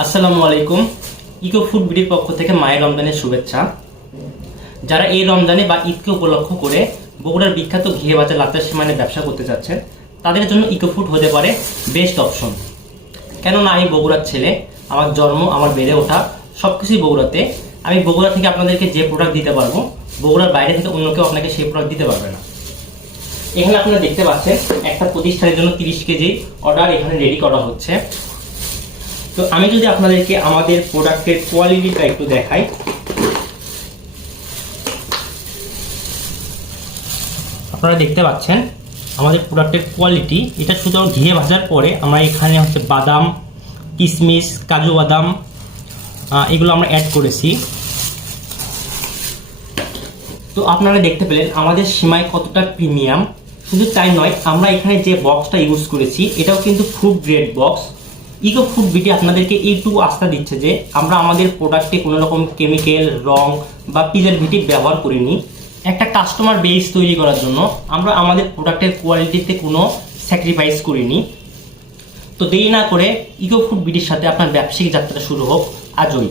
আসসালামু আলাইকুম। Eco food বিডির পক্ষ থেকে মায়ের রমজানের শুভেচ্ছা। যারা এই রমজানে বা ঈদকে উপলক্ষ করে বগুড়ার বিখ্যাত ঘিয়ে ভাজা লাচ্ছা সেমাইয়ের ব্যবসা করতে চাচ্ছেন, তাদের জন্য ইকো ফুড হতে পারে বেস্ট অপশন। কেননা আমি বগুড়ার ছেলে, আমার জন্ম, আমার বেড়ে ওঠা সব কিছুই বগুড়াতে। আমি বগুড়া থেকে আপনাদেরকে যে প্রোডাক্ট দিতে পারবো, বগুড়ার বাইরে থেকে অন্য কেউ আপনাকে সেই প্রোডাক্ট দিতে পারবে না। এখানে আপনারা দেখতে পাচ্ছেন একটা প্রতিষ্ঠানের জন্য 30 কেজি অর্ডার এখানে রেডি করা হচ্ছে। তো আমি যদি আপনাদেরকে আমাদের প্রোডাক্টের কোয়ালিটিটা একটু দেখাই, আপনারা দেখতে পাচ্ছেন আমাদের প্রোডাক্টের কোয়ালিটি। এটা শুধু ঘিয়ে ভাজার পরে আমরা এখানে হচ্ছে বাদাম, কিশমিশ, কাজু বাদাম এগুলো আমরা অ্যাড করেছি। তো আপনারা দেখতে পেলেন আমাদের সিমাই কতটা প্রিমিয়াম। শুধু তাই নয়, আমরা এখানে যে বক্সটা ইউজ করেছি এটাও কিন্তু food grade box. Eco food BD আপনাদেরকে এইটুকু আস্থা দিচ্ছে যে আমরা আমাদের প্রোডাক্টে কোনো রকম কেমিক্যাল, রং বা প্রিজারভেটিভ ব্যবহার করিনি। একটা কাস্টমার বেস তৈরি করার জন্য আমরা আমাদের প্রোডাক্টের কোয়ালিটিতে কোনো স্যাক্রিফাইস করিনি। তো দেরি না করে ইকো ফুড বিডির সাথে আপনার ব্যবসায়িক যাত্রা শুরু হোক আজই।